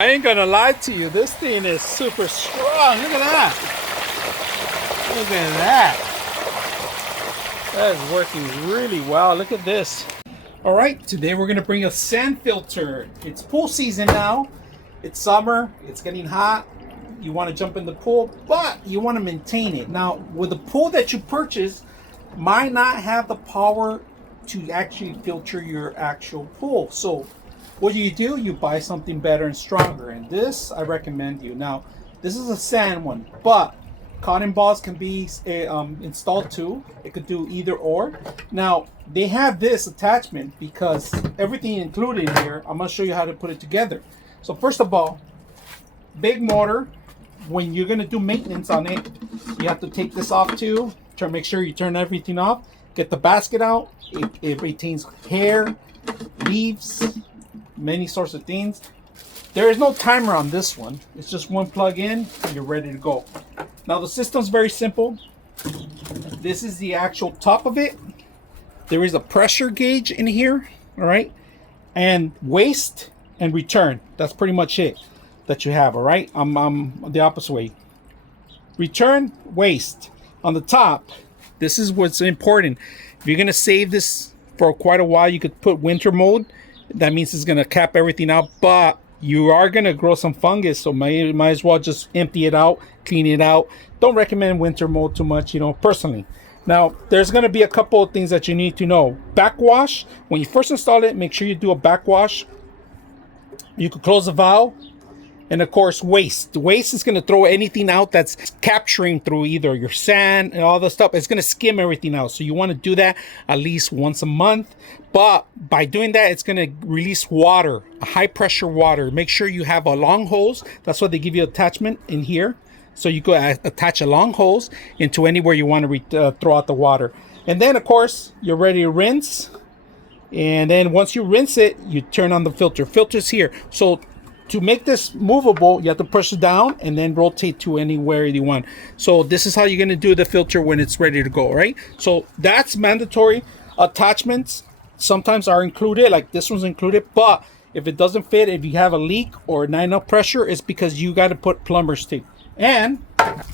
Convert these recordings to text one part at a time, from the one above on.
I ain't gonna lie to you, this thing is super strong. Look at that. Look at that. That is working really well. Look at this. All right, today we're gonna bring a sand filter. It's pool season now. It's summer, it's getting hot. You wanna jump in the pool, but you wanna maintain it. Now, with the pool that you purchase, might not have the power to actually filter your actual pool. So what do? You buy something better and stronger, and this I recommend you. Now, this is a sand one, but cotton balls can be installed too. It could do either or. Now, they have this attachment because everything included here, I'm gonna show you how to put it together. So first of all, big motor. When you're gonna do maintenance on it, you have to take this off too. Make sure you turn everything off. Get the basket out. It retains hair, leaves, many sorts of things. There is no timer on this one. It's just one plug in and you're ready to go. Now the system's very simple. This is the actual top of it. There is a pressure gauge in here, all right? And waste and return. That's pretty much it that you have, all right? I'm the opposite way. Return, waste. On the top, this is what's important. If you're gonna save this for quite a while, you could put winter mode. That means it's gonna cap everything out, but you are gonna grow some fungus, so might as well just empty it out, clean it out. Don't recommend winter mode too much, personally. Now, there's gonna be a couple of things that you need to know. Backwash, when you first install it, make sure you do a backwash. You could close the valve. And of course, waste. The waste is going to throw anything out that's capturing through either your sand and all the stuff. It's going to skim everything out. So you want to do that at least once a month. But by doing that, it's going to release water, high pressure water. Make sure you have a long hose. That's why they give you attachment in here. So you go attach a long hose into anywhere you want to throw out the water. And then, of course, you're ready to rinse. And then once you rinse it, you turn on the filter. Filter's here. So to make this movable, you have to push it down and then rotate to anywhere you want. So this is how you're going to do the filter when it's ready to go, right? So that's mandatory. Attachments sometimes are included, like this one's included, but if it doesn't fit, if you have a leak or not enough pressure, it's because you got to put plumber's tape. And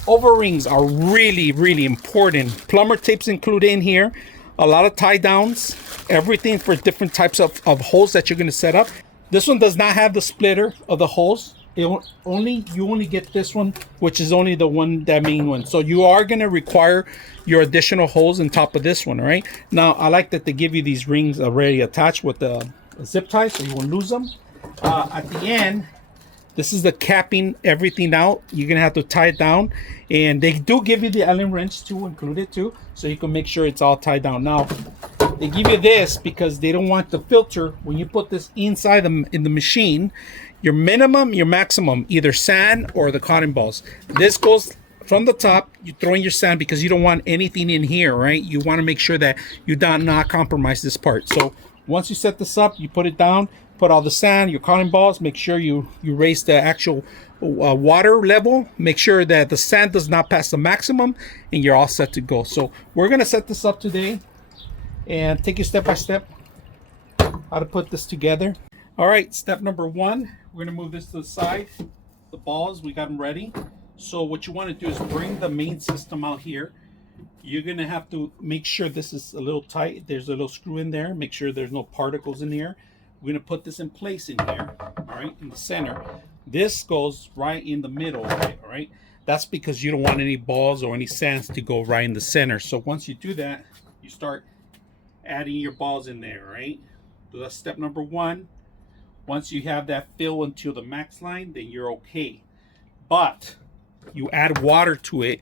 O-rings are really, really important. Plumber tape's included in here. A lot of tie downs, everything for different types of holes that you're going to set up. This one does not have the splitter of the holes. You only get this one, which is only the main one. So you are going to require your additional holes on top of this one, all right? Now, I like that they give you these rings already attached with the zip tie, so you won't lose them. At the end, this is the capping everything out. You're going to have to tie it down. And they do give you the Allen wrench too, included too, so you can make sure it's all tied down. Now, they give you this because they don't want the filter, when you put this inside them in the machine, your minimum, your maximum, either sand or the cotton balls. This goes from the top, you throw in your sand because you don't want anything in here, right? You want to make sure that you do not compromise this part. So once you set this up, you put it down, put all the sand, your cotton balls, make sure you raise the actual water level, make sure that the sand does not pass the maximum, and you're all set to go. So we're going to set this up today and take you step by step how to put this together. All right, step number one, we're going to move this to the side. The balls, we got them ready. So what you want to do is bring the main system out here. You're going to have to make sure this is a little tight. There's a little screw in there. Make sure there's no particles in here. We're going to put this in place in here, all right, in the center. This goes right in the middle, all right? That's because you don't want any balls or any sands to go right in the center. So once you do that, you start adding your balls in there, right? So that's step number one. Once you have that fill until the max line, then you're okay. But you add water to it.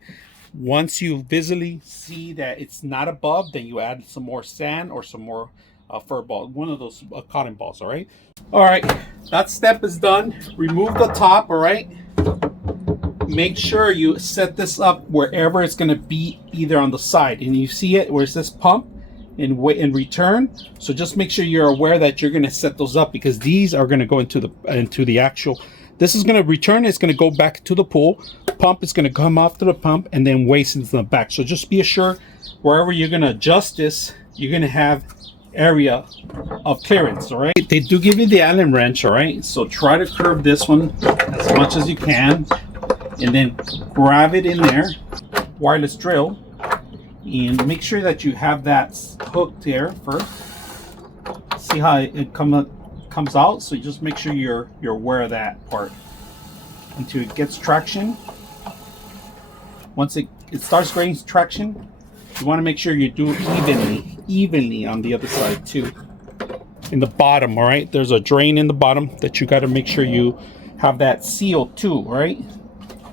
Once you visually see that it's not above, then you add some more sand or some more fur ball, one of those cotton balls, all right? All right, that step is done. Remove the top, all right? Make sure you set this up wherever it's gonna be, either on the side. And you see it where it says pump in return. So just make sure you're aware that you're going to set those up, because these are going to go into the actual, this is going to return, it's going to go back to the pool. Pump is going to come off to the pump, and then waste into the back. So just be assured wherever you're going to adjust this, you're going to have area of clearance. All right, they do give you the Allen wrench. All right, so try to curve this one as much as you can, and then grab it in there, wireless drill, and make sure that you have that hooked there first. See how it comes out. So you just make sure you're aware of that part until it gets traction. Once it starts getting traction, you want to make sure you do it evenly on the other side too. In the bottom, all right, there's a drain in the bottom that you got to make sure you have that sealed too, right?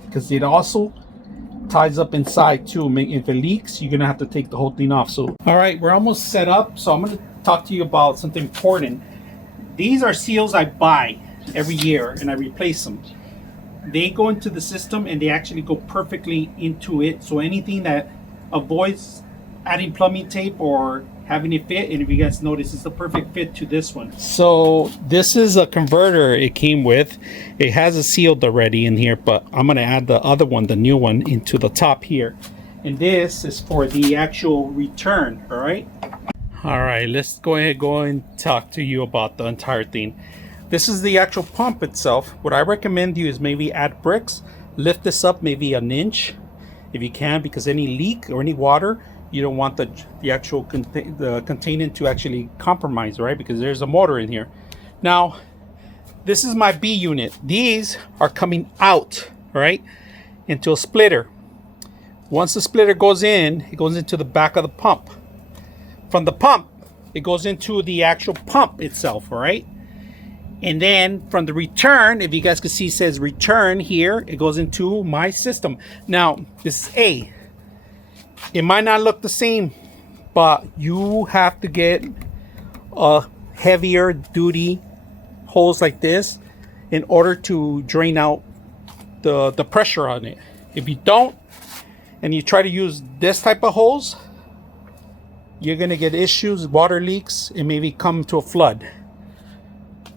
Because it also ties up inside too. If it leaks, you're gonna have to take the whole thing off. So all right, we're almost set up, so I'm gonna talk to you about something important. These are seals I buy every year and I replace them. They go into the system and they actually go perfectly into it. So anything that avoids adding plumbing tape or having it fit, and if you guys notice, it's the perfect fit to this one. So this is a converter it came with. It has a sealed already in here, but I'm gonna add the other one, the new one, into the top here. And this is for the actual return. All right, let's go ahead and talk to you about the entire thing. This is the actual pump itself. What I recommend you is maybe add bricks, lift this up maybe an inch if you can, because any leak or any water, you don't want the actual containment to actually compromise, right? Because there's a motor in here. Now, this is my B unit. These are coming out, right, into a splitter. Once the splitter goes in, it goes into the back of the pump. From the pump, it goes into the actual pump itself, all right? And then from the return, if you guys can see, it says return here, it goes into my system. Now, this is A. It might not look the same, but you have to get a heavier duty hose like this in order to drain out the pressure on it. If you don't, and you try to use this type of hose, you're gonna get issues, water leaks, and maybe come to a flood.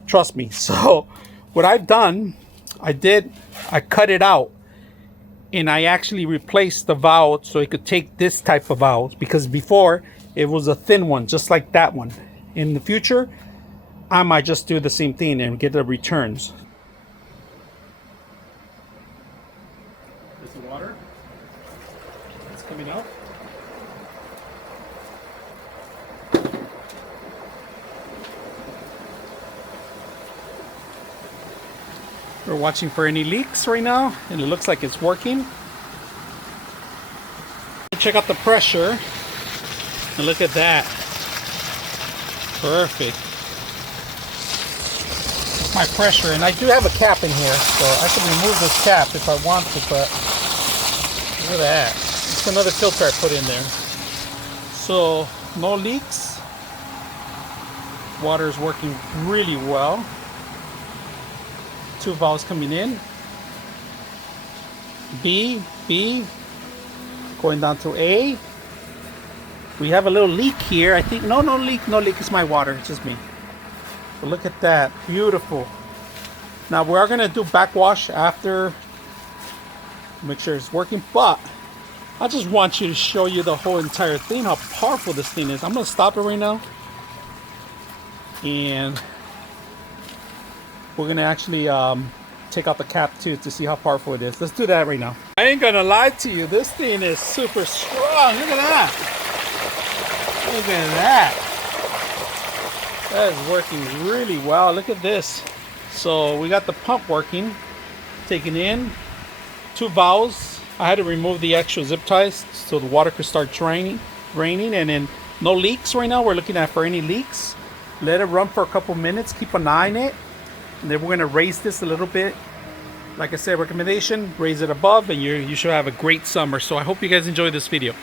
Trust me. So what I've done, I cut it out, and I actually replaced the valve so it could take this type of valve, because before it was a thin one just like that one. In the future, I might just do the same thing and get the returns. There's the water. It's coming out. We're watching for any leaks right now, and it looks like it's working. Check out the pressure, and look at that. Perfect. My pressure, and I do have a cap in here, so I can remove this cap if I want to, but look at that. It's another filter I put in there. So, no leaks. Water is working really well. 2 valves coming in. B, going down to A. We have a little leak here. I think, no leak, it's my water, it's just me. But look at that, beautiful. Now we are gonna do backwash after, make sure it's working, but I just want you to show you the whole entire thing, how powerful this thing is. I'm gonna stop it right now, and we're gonna actually take out the cap too to see how powerful it is. Let's do that right now. I ain't gonna lie to you, this thing is super strong. Look at that. Look at that. That is working really well. Look at this. So we got the pump working, taking in 2 valves. I had to remove the extra zip ties so the water could start draining, and then no leaks right now. We're looking at for any leaks. Let it run for a couple minutes, keep an eye on it. And then we're going to raise this a little bit. Like I said, recommendation, raise it above, and you should have a great summer. So I hope you guys enjoyed this video.